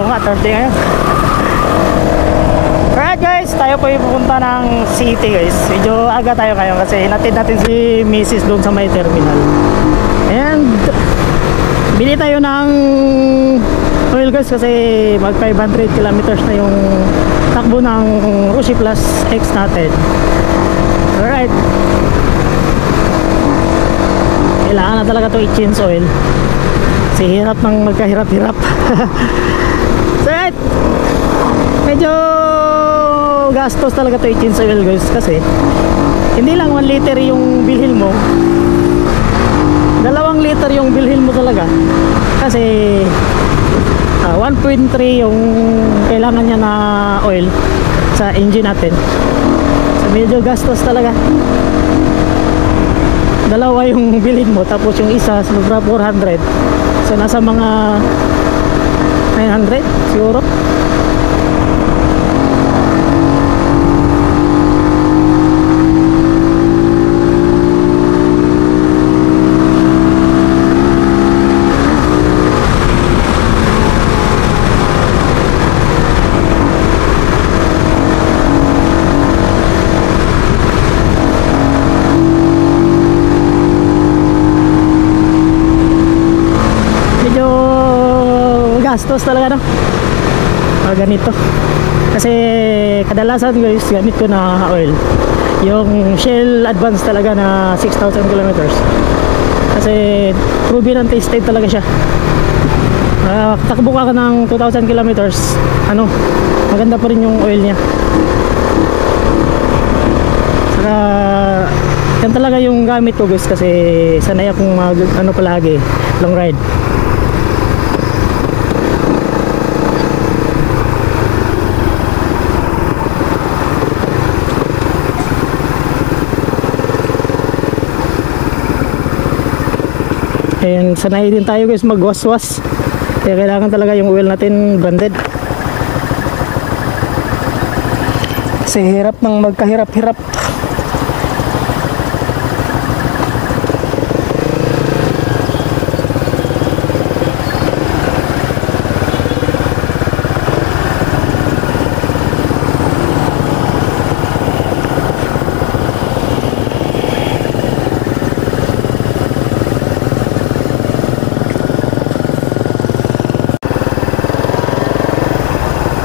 Oo nga, Thursday ngayon. Alright guys, tayo po yung pupunta ng city guys. Medyo aga tayo ngayon kasi hinatid natin si Mrs. doon sa may terminal. And bili tayo ng oil guys kasi mag 500 kilometers na yung takbo ng Rushi Plus X natin. Alright, kailangan na talaga ito i-change oil kasi hirap ng magkahirap-hirap. So right, medyo gastos talaga ito i-change oil guys kasi hindi lang 1 liter yung bilhin mo, 2 liter yung bilhin mo talaga kasi 1.3 yung kailangan niya na oil sa engine natin. So medyo gastos talaga. 2 yung bilhin mo tapos yung isa sobra 400. So nasa mga 900 siguro. Gastos talaga no ganito kasi kadalasan guys gamit ko na oil yung Shell Advance talaga na 6,000 kilometers kasi proven and tested talaga siya. Takbo ka ng 2,000 kilometers ano, maganda pa rin yung oil niya. Saka yan talaga yung gamit ko guys kasi sanay akong ano palagi long ride. And sanay din tayo guys magwaswas kaya kailangan talaga yung oil natin branded kasi hirap ng magkahirap-hirap.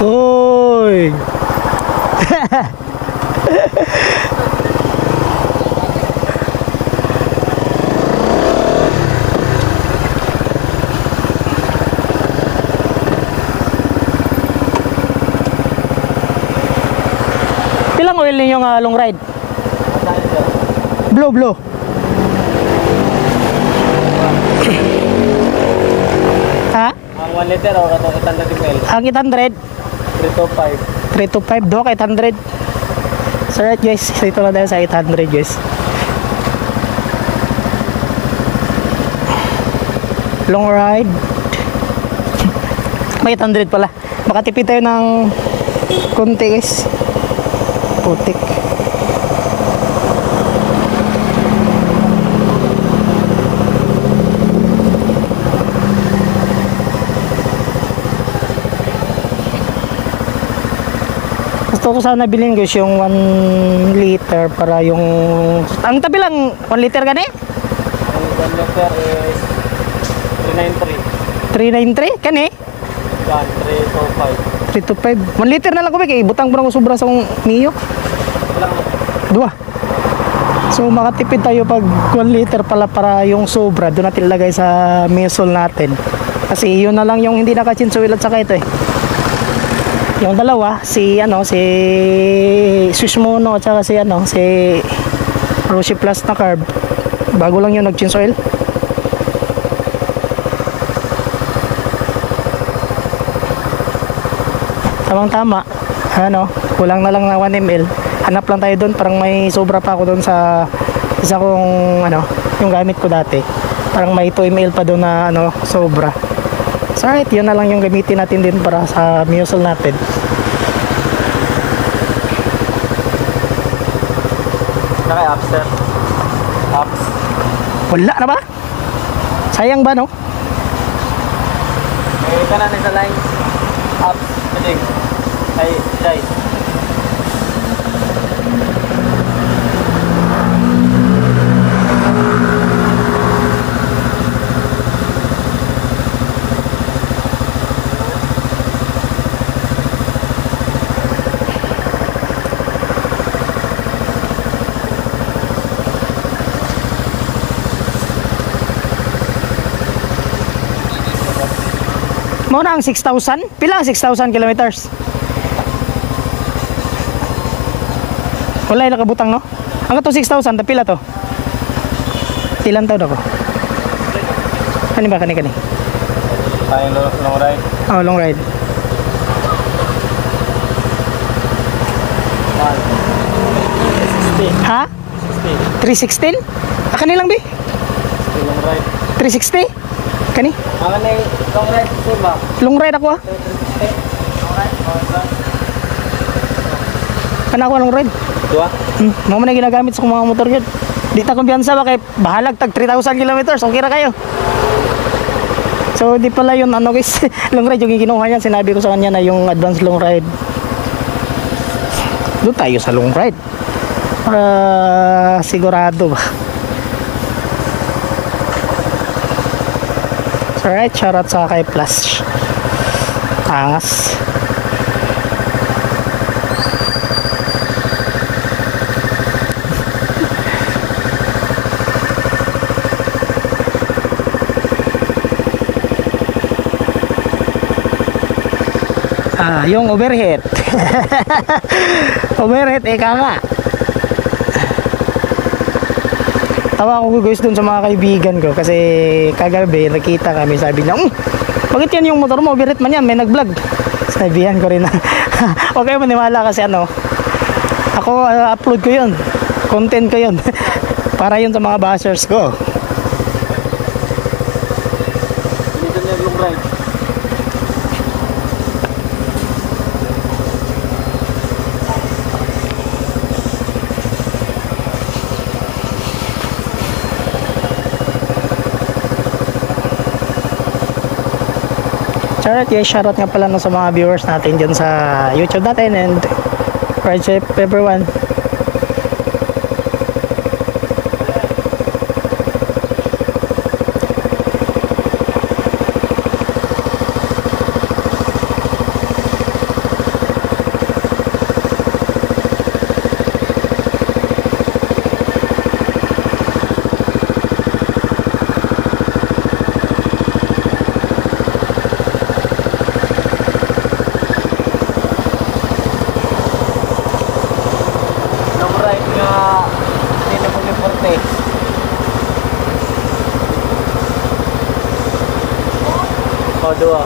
Hoy! Pilang oil ninyong long ride? Blow. Ha? Ang 1 liter o 800 ml? Ang 800? 325. 325 do 800. So right guys, ito na tayo sa 800 guys. Long ride. May 800 pala. Makatipid tayo ng konti guys. Putik. Gusto ko sana bilhin guys yung 1 liter para yung ang tabi lang 1 liter gani? Ang 1 liter is 393. 393 kani? Yan, 325. 325. 1 liter na lang ko kay butang po na ko sobra sa Mio. Dua. So makatipid tayo pag 1 liter pala para yung sobra doon natin ilagay sa Misol natin. Kasi yun na lang yung hindi naka-chinsuil at saka ito eh. Yung dalawa si Susmono at saka si Rushi Plus na carb bago lang yung nag-change oil. Tamang tama kulang na lang na 1 ml. Hanap lang tayo doon, parang may sobra pa ako doon sa isa kong yung gamit ko dati, parang may 2 ml pa doon na sobra. So right, yun na lang yung gamitin natin din para sa muesli natin. Naka-apps sir. Apps. Wala na ba? Sayang ba no? May ka na sa lines. Ding. Ay, Jai. Mo na ang 6,000? Pila ang 6,000 kilometers? Wala yung nakabutang, no? Ang to 6,000, pila to? Ilan taon ako? Kani ba? Kani? Tayong long ride. Oh, long ride. 60. Ha? 316? Ah, kani lang, be? Long ride. 360? Kani? Ang ano yung long ride ito ba? Long ride ako, ah. 360. Long ride. Kana ako long ride. Dua? Mo man na ginagamit sa mga motor yun. Di ta kumpiyansa ba kay bahalag tag 3,000 kilometers. Okay ra kayo. So di pala yun ano guys. Long ride yung kinuha niya. Sinabi ko sa kanya na yung advanced long ride. Doon tayo sa long ride. Para sigurado ba. So right, shoutout sa kay Plus. Angas. Yung overhead. Overhead, eka nga. Tawa ko guys dun sa mga kaibigan ko kasi kagabi nakita kami, sabi niya, bakit yan yung motor mo, overhead man yan, may nag-vlog. Sabihan ko rin na huwag kayo maniwala kasi ano, ako upload ko yun, content ko yun. Para yun sa mga bashers ko. Dito niya long ride. Alright guys, shoutout nga pala no sa mga viewers natin dyan sa YouTube natin and friendship everyone. Long ride nga hindi na muli porte. O, dua.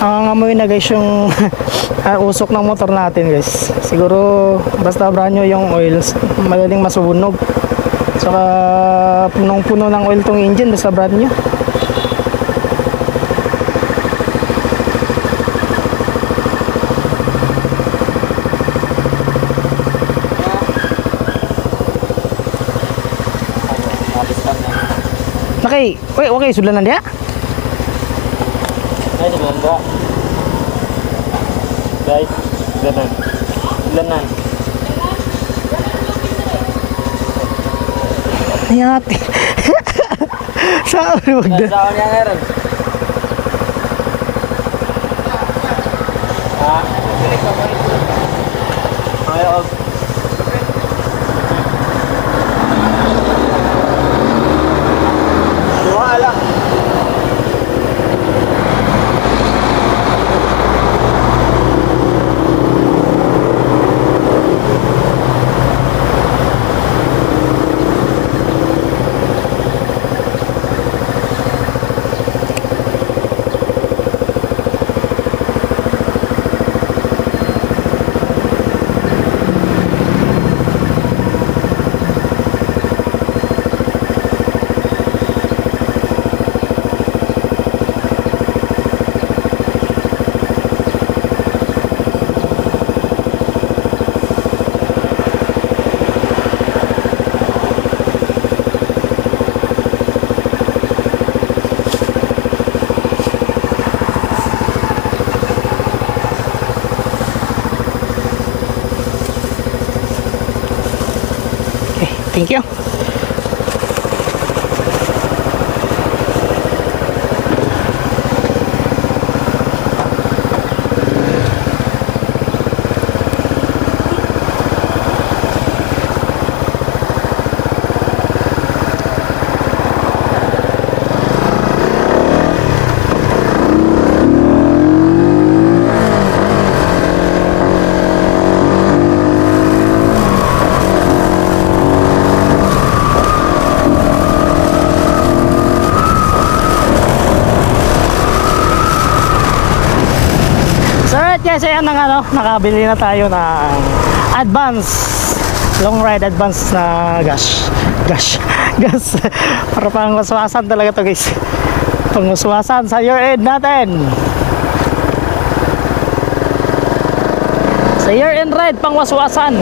Ang amoy na guys yung usok ng motor natin guys. Siguro basta brand new yung oil, madaling masunog. Saka punong-puno ng oil tong engine basta brand new. Okay, sudanan dia. Ay, ganun ba? Guys, ganun. Ganun. Ayati. Sa ulo Saan niya meron? Ha? Ayaw. Wala. Thank you. Guys, ayan ang ano, nakabili na tayo ng advance long ride advance na gas para pang waswasan talaga to guys, pang waswasan sa year end natin, sa year end ride pang waswasan.